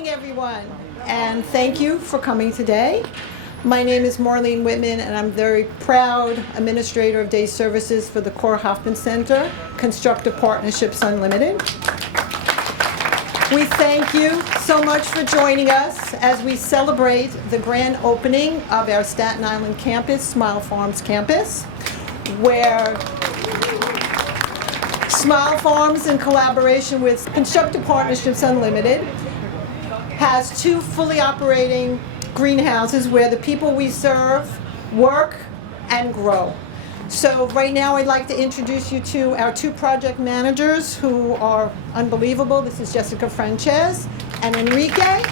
morning, everyone, and thank you for coming today. My name is Marlene Whitman, and I'm very proud Administrator of Day Services for the Cora Hoffman Center, Constructive Partnerships Unlimited. We thank you so much for joining us as we celebrate the grand opening of our Staten Island campus, Smile Farms campus, where Smile Farms, in collaboration with Constructive Partnerships Unlimited, has 2 fully operating greenhouses where the people we serve work and grow. So right now I'd like to introduce you to our 2 project managers who are unbelievable. This is Jessica Frances and Enrique.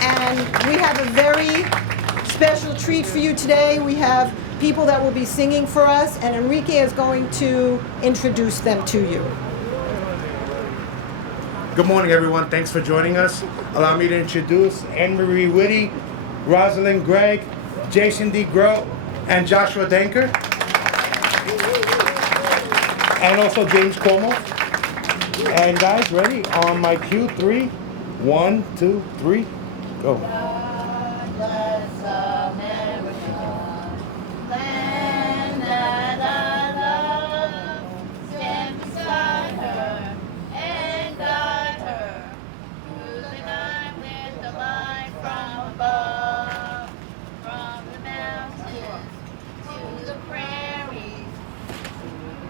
And we have a very special treat for you today. We have people that will be singing for us, and Enrique is going to introduce them to you. Good morning, everyone. Thanks for joining us. Allow me to introduce Anne-Marie Whitty, Rosalind Gregg, Jason D. Groh, and Joshua Denker. And also James Cuomo. And guys, ready? On my cue, 3, 1, 2, 3, go. God bless America, land that I love. Stand beside her and guide her through the night with the light from above. From the mountains to the prairies,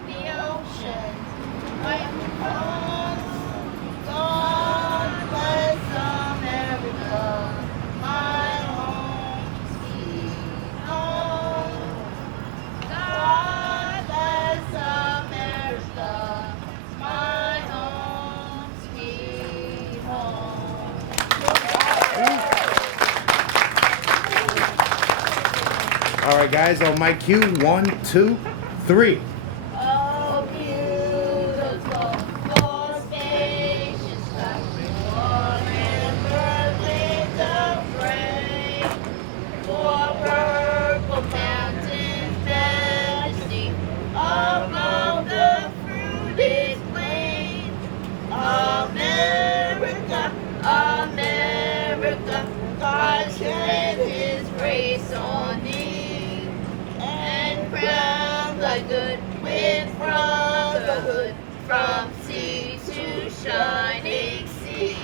the ocean, right across. God bless America, my home, sweet home. God bless America, my home, sweet home. All right, guys, on my cue, 1, 2, 3. Oh, beautiful, for spacious sky, warm and birthdays of rain, for purple mountains majesty, above the fruited plain. America, America, God shed His grace on thee, and crown thy good with brotherhood, from sea to shining sea.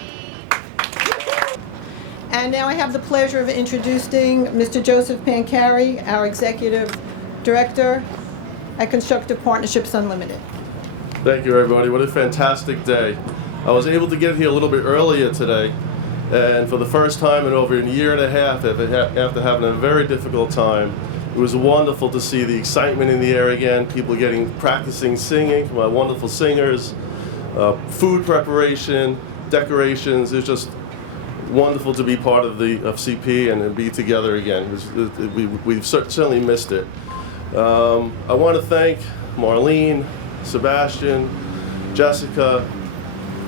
And now I have the pleasure of introducing Mr. Joseph Pancari, our Executive Director at Constructive Partnerships Unlimited. Thank you, everybody. What a fantastic day. I was able to get here a little bit earlier today, and for the first time in over a year and a half, after having a very difficult time, it was wonderful to see the excitement in the air again, people practicing singing, my wonderful singers, food preparation, decorations. It's just wonderful to be part of CP and be together again. We've certainly missed it. I want to thank Marlene, Sebastian, Jessica,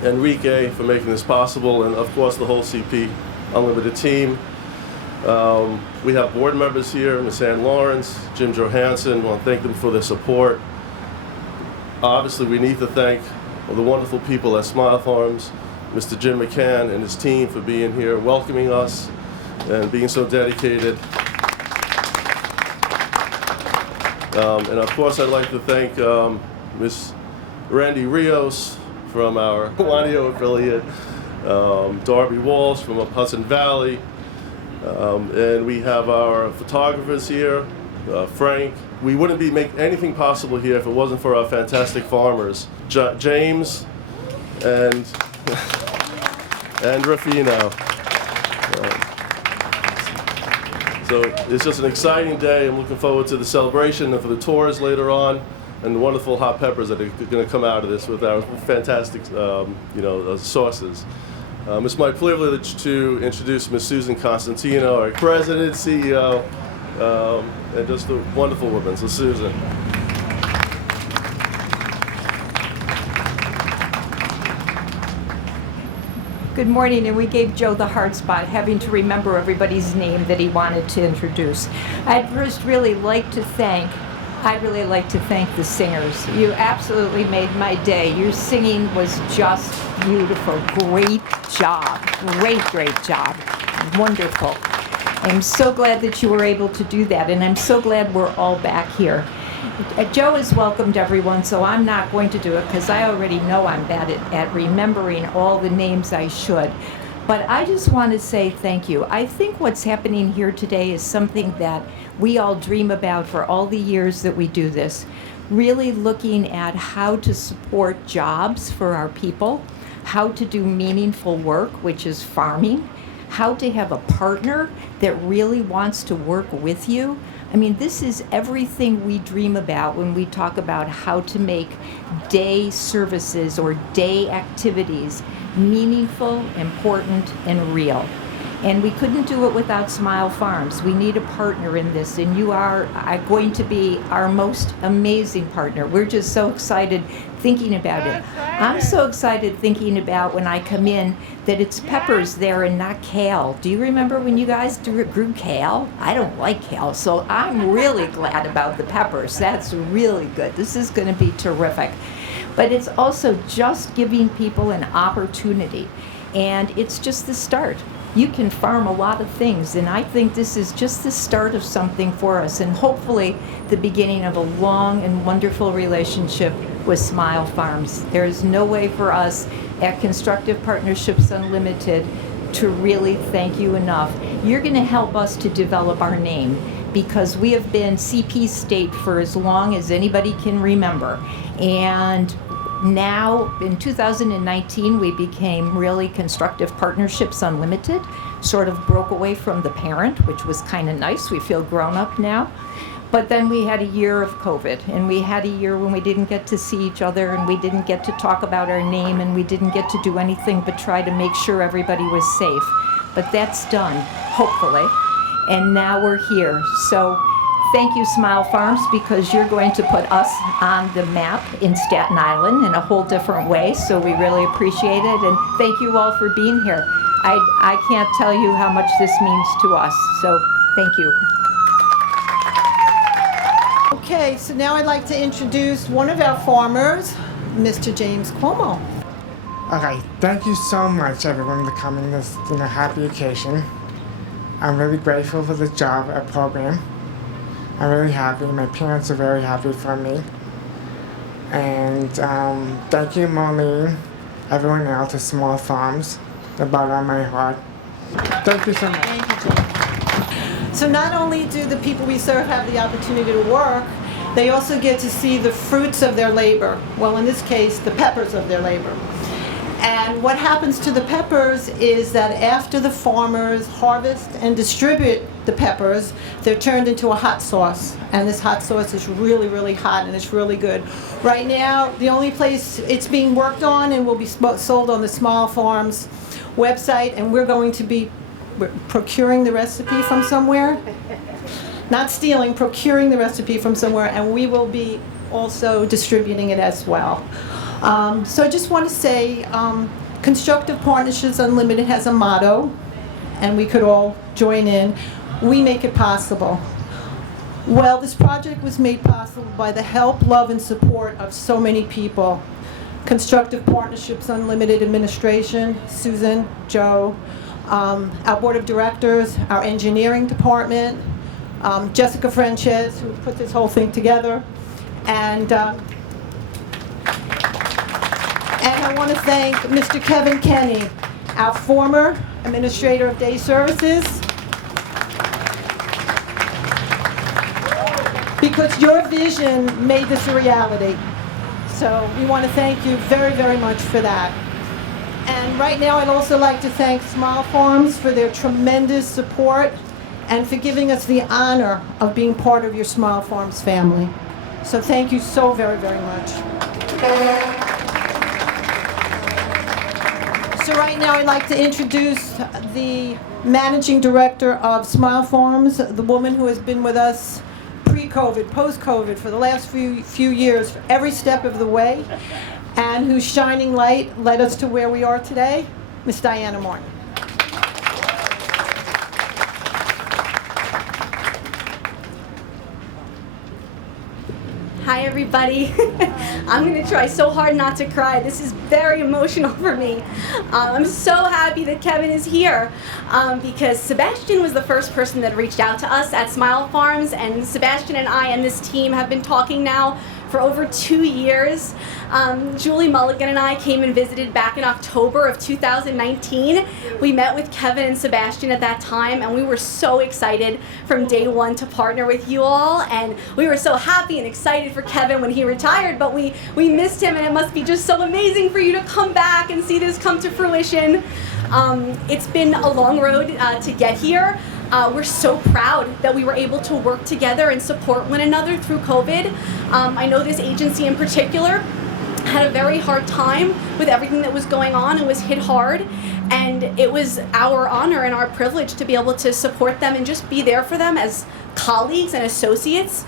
Enrique for making this possible, and of course the whole CP Unlimited team. We have board members here, Ms. Ann Lawrence, Jim Johansson. I want to thank them for their support. Obviously, we need to thank the wonderful people at Smile Farms, Mr. Jim McCann and his team for being here, welcoming us, and being so dedicated. And of course, I'd like to thank Ms. Randy Rios from our Juanio affiliate, Darby Walsh from up Hudson Valley, and we have our photographers here, Frank. We wouldn't be making anything possible here if it wasn't for our fantastic farmers, James and Rafino. So it's just an exciting day. I'm looking forward to the celebration and for the tours later on, and the wonderful hot peppers that are going to come out of this with our fantastic, sauces. It's my privilege to introduce Ms. Susan Constantino, our President, CEO, and just a wonderful woman. So Susan. Good morning, and we gave Joe the hard spot, having to remember everybody's name that he wanted to introduce. I'd first really like to thank I'd really like to thank the singers. You absolutely made my day. Your singing was just beautiful. Great job. Great job. Wonderful. I'm so glad that you were able to do that, and I'm so glad we're all back here. Joe has welcomed everyone, so I'm not going to do it because I already know I'm bad at remembering all the names I should. But I just want to say thank you. I think what's happening here today is something that we all dream about for all the years that we do this. Really looking at how to support jobs for our people, how to do meaningful work, which is farming, how to have a partner that really wants to work with you. I mean, this is everything we dream about when we talk about how to make day services or day activities meaningful, important, and real. And we couldn't do it without Smile Farms. We need a partner in this, and you are going to be our most amazing partner. We're just so excited thinking about it. I'm so excited thinking about when I come in that it's peppers there and not kale. Do you remember when you guys grew kale? I don't like kale, so I'm really glad about the peppers. That's really good. This is going to be terrific. But it's also just giving people an opportunity, and it's just the start. You can farm a lot of things, and I think this is just the start of something for us, and hopefully the beginning of a long and wonderful relationship with Smile Farms. There is no way for us at Constructive Partnerships Unlimited to really thank you enough. You're going to help us to develop our name, because we have been CP State for as long as anybody can remember. And now, in 2019, we became really Constructive Partnerships Unlimited, sort of broke away from the parent, which was kind of nice. We feel grown up now. But then we had a year of COVID, and we had a year when we didn't get to see each other, and we didn't get to talk about our name, and we didn't get to do anything but try to make sure everybody was safe. But that's done, hopefully. And now we're here. So thank you, Smile Farms, because you're going to put us on the map in Staten Island in a whole different way. So we really appreciate it. And thank you all for being here. I can't tell you how much this means to us. So thank you. Okay, so now I'd like to introduce one of our farmers, Mr. James Cuomo. Okay, thank you so much, everyone, for coming this happy occasion. I'm really grateful for the job at program. I'm really happy. My parents are very happy for me. And thank you, Marlene, everyone else at Small Farms, the bottom of my heart. Thank you so much. Thank you, James. So not only do the people we serve have the opportunity to work, they also get to see the fruits of their labor. Well, in this case, the peppers of their labor. And what happens to the peppers is that after the farmers harvest and distribute the peppers, they're turned into a hot sauce. And this hot sauce is really, really hot, and it's really good. Right now, the only place it's being worked on and will be sold on the Small Farms website, and we're going to be procuring the recipe from somewhere. Not stealing, procuring the recipe from somewhere, and we will be also distributing it as well. So I just want to say, Constructive Partnerships Unlimited has a motto, and we could all join in. We make it possible. Well, this project was made possible by the help, love, and support of so many people. Constructive Partnerships Unlimited Administration, Susan, Joe, our Board of Directors, our Engineering Department, Jessica Frances, who put this whole thing together, and I want to thank Mr. Kevin Kenny, our former Administrator of Day Services, because your vision made this a reality. So we want to thank you very, very much for that. And right now I'd also like to thank Smile Farms for their tremendous support and for giving us the honor of being part of your Smile Farms family. So thank you so very, very much. So right now I'd like to introduce the Managing Director of Smile Farms, the woman who has been with us pre-COVID, post-COVID, for the last few years, every step of the way, and whose shining light led us to where we are today, Miss Diana Martin. Hi, everybody. I'm going to try so hard not to cry. This is very emotional for me. I'm so happy that Kevin is here because Sebastian was the first person that reached out to us at Smile Farms, and Sebastian and I and this team have been talking now for over 2 years. Julie Mulligan and I came and visited back in October of 2019. We met with Kevin and Sebastian at that time, and we were so excited from day one to partner with you all, and we were so happy and excited for Kevin when he retired, but we missed him, and it must be just so amazing for you to come back and see this come to fruition. It's been a long road to get here. We're so proud that we were able to work together and support one another through COVID. I know this agency in particular had a very hard time with everything that was going on and was hit hard. And it was our honor and our privilege to be able to support them and just be there for them as colleagues and associates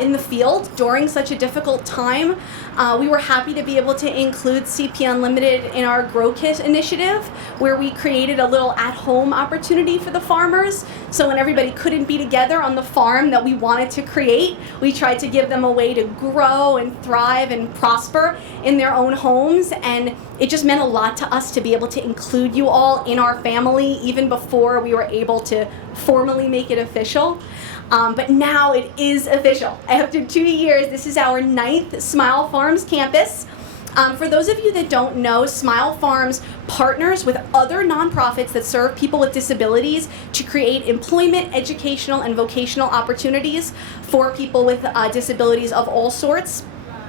in the field during such a difficult time. We were happy to be able to include CP Unlimited in our Grow Kit initiative, where we created a little at-home opportunity for the farmers. So when everybody couldn't be together on the farm that we wanted to create, we tried to give them a way to grow and thrive and prosper in their own homes. And it just meant a lot to us to be able to include you all in our family, even before we were able to formally make it official. But now it is official. After 2 years, this is our 9th Smile Farms campus. For those of you that don't know, Smile Farms partners with other nonprofits that serve people with disabilities to create employment, educational, and vocational opportunities for people with disabilities of all sorts.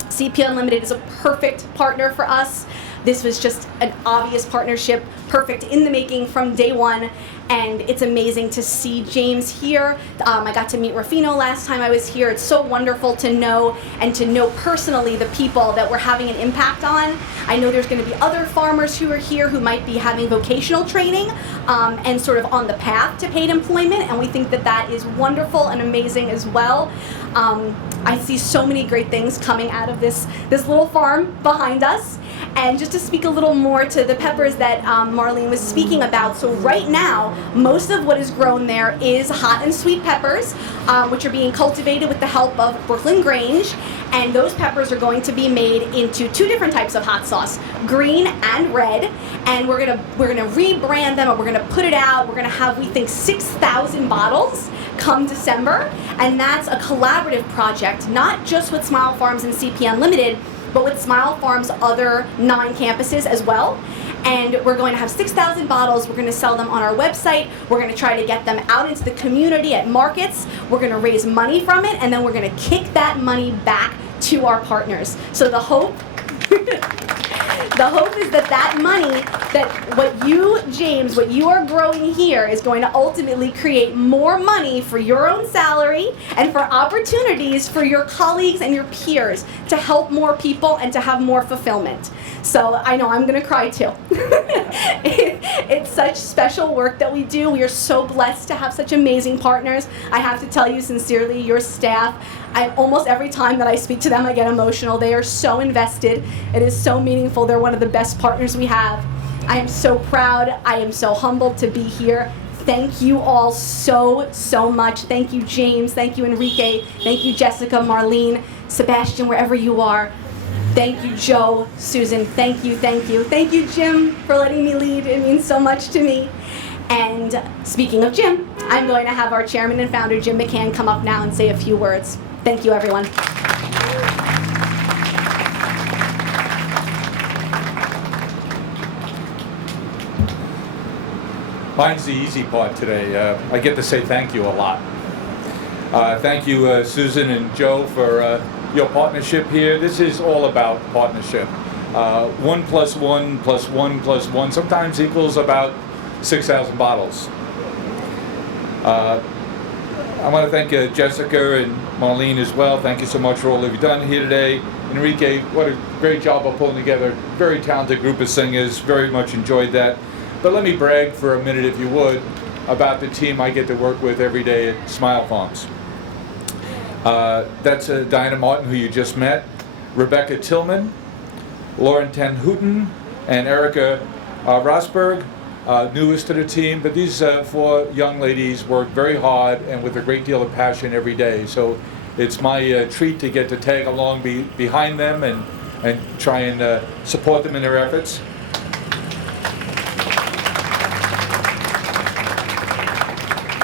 CP Unlimited is a perfect partner for us. This was just an obvious partnership, perfect in the making from day one, and it's amazing to see James here. I got to meet Rafino last time I was here. It's so wonderful to know and to know personally the people that we're having an impact on. I know there's going to be other farmers who are here who might be having vocational training and sort of on the path to paid employment, and we think that that is wonderful and amazing as well. I see so many great things coming out of this little farm behind us. And just to speak a little more to the peppers that Marlene was speaking about, so right now, most of what is grown there is hot and sweet peppers, which are being cultivated with the help of Brooklyn Grange, and those peppers are going to be made into 2 different types of hot sauce, green and red, and we're gonna rebrand them, and we're gonna put it out. We're gonna have, we think, 6,000 bottles come December, and that's a collaborative project, not just with Smile Farms and CP Unlimited, but with Smile Farms' other 9 campuses as well. And we're going to have 6,000 bottles. We're going to sell them on our website. We're going to try to get them out into the community at markets. We're going to raise money from it, and then we're going to kick that money back to our partners. So the hope is that money, that what you, James, what you are growing here is going to ultimately create more money for your own salary and for opportunities for your colleagues and your peers to help more people and to have more fulfillment. So I know I'm going to cry too. It's such special work that we do. We are so blessed to have such amazing partners. I have to tell you sincerely, your staff, almost every time that I speak to them, I get emotional. They are so invested. It is so meaningful. They're one of the best partners we have. I am so proud. I am so humbled to be here. Thank you all so, so much. Thank you, James. Thank you, Enrique. Thank you, Jessica, Marlene, Sebastian, wherever you are. Thank you, Joe, Susan. Thank you, thank you. Thank you, Jim, for letting me lead. It means so much to me. And speaking of Jim, I'm going to have our chairman and founder, Jim McCann, come up now and say a few words. Thank you, everyone. Mine's the easy part today. I get to say thank you a lot. Thank you, Susan and Joe, for your partnership here. This is all about partnership. 1 + 1 + 1 + 1 sometimes equals about 6,000 bottles. I want to thank Jessica and Marlene as well. Thank you so much for all that you've done here today. Enrique, what a great job of pulling together. Very talented group of singers. Very much enjoyed that. But let me brag for a minute, if you would, about the team I get to work with every day at Smile Farms. That's Diana Martin, who you just met, Rebecca Tillman, Lauren Ten Houten, and Erica Rosberg, newest to the team. But these 4 young ladies work very hard and with a great deal of passion every day. So it's my treat to get to tag along behind them and try and support them in their efforts.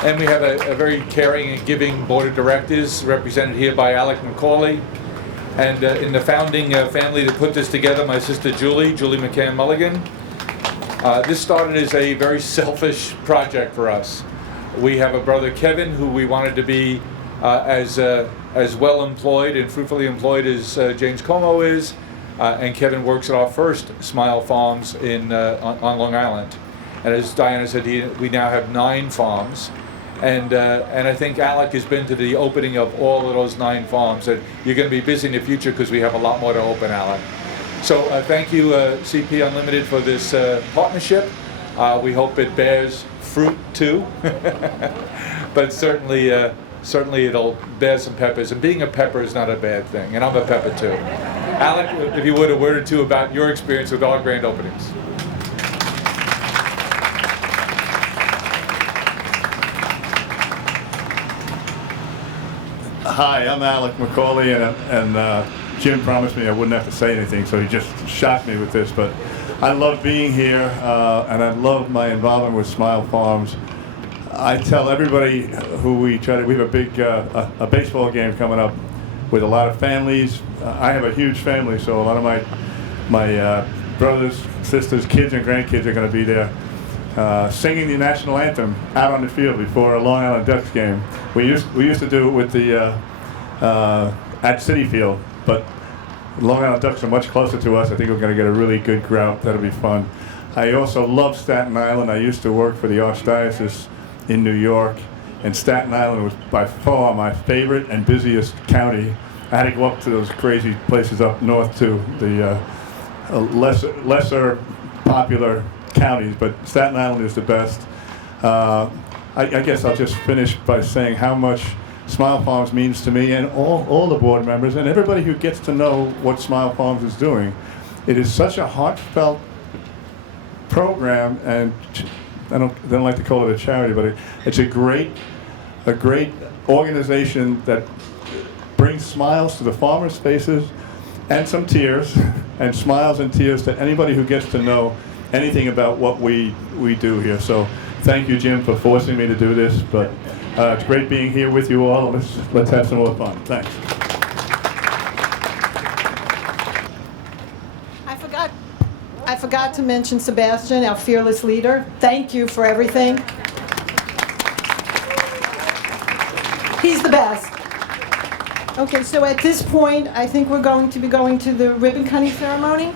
And we have a very caring and giving board of directors represented here by Alec Macaulay. And in the founding family that put this together, my sister Julie McCann Mulligan. This started as a very selfish project for us. We have a brother Kevin who we wanted to be as well employed and fruitfully employed as James Como is. And Kevin works at our first Smile Farms on Long Island. And as Diana said, we now have 9 farms. And I think Alec has been to the opening of all of those 9 farms. And you're going to be busy in the future because we have a lot more to open, Alec. So thank you, CP Unlimited, for this partnership. We hope it bears fruit too. But certainly it'll bear some peppers. And being a pepper is not a bad thing. And I'm a pepper too. Alec, if you would, a word or two about your experience with our grand openings. Hi, I'm Alec Macaulay, and Jim promised me I wouldn't have to say anything, so he just shocked me with this. But I love being here, and I love my involvement with Smile Farms. I tell everybody who we have a big a baseball game coming up with a lot of families. I have a huge family, so a lot of my brothers, sisters, kids, and grandkids are going to be there. Singing the national anthem out on the field before a Long Island Ducks game. We used to do it with the at City Field, but Long Island Ducks are much closer to us. I think we're going to get a really good crowd. That'll be fun. I also love Staten Island. I used to work for the Archdiocese in New York, and Staten Island was by far my favorite and busiest county. I had to go up to those crazy places up north to the lesser popular counties, but Staten Island is the best. I guess I'll just finish by saying how much Smile Farms means to me and all the board members and everybody who gets to know what Smile Farms is doing. It is such a heartfelt program, and I don't like to call it a charity, but it's a great organization that brings smiles to the farmers' faces and some tears, and smiles and tears to anybody who gets to know anything about what we do here. So thank you, Jim, for forcing me to do this, but it's great being here with you all. Let's have some more fun. Thanks. I forgot to mention Sebastian, our fearless leader. Thank you for everything. He's the best. Okay, so at this point, I think we're going to be going to the ribbon cutting ceremony.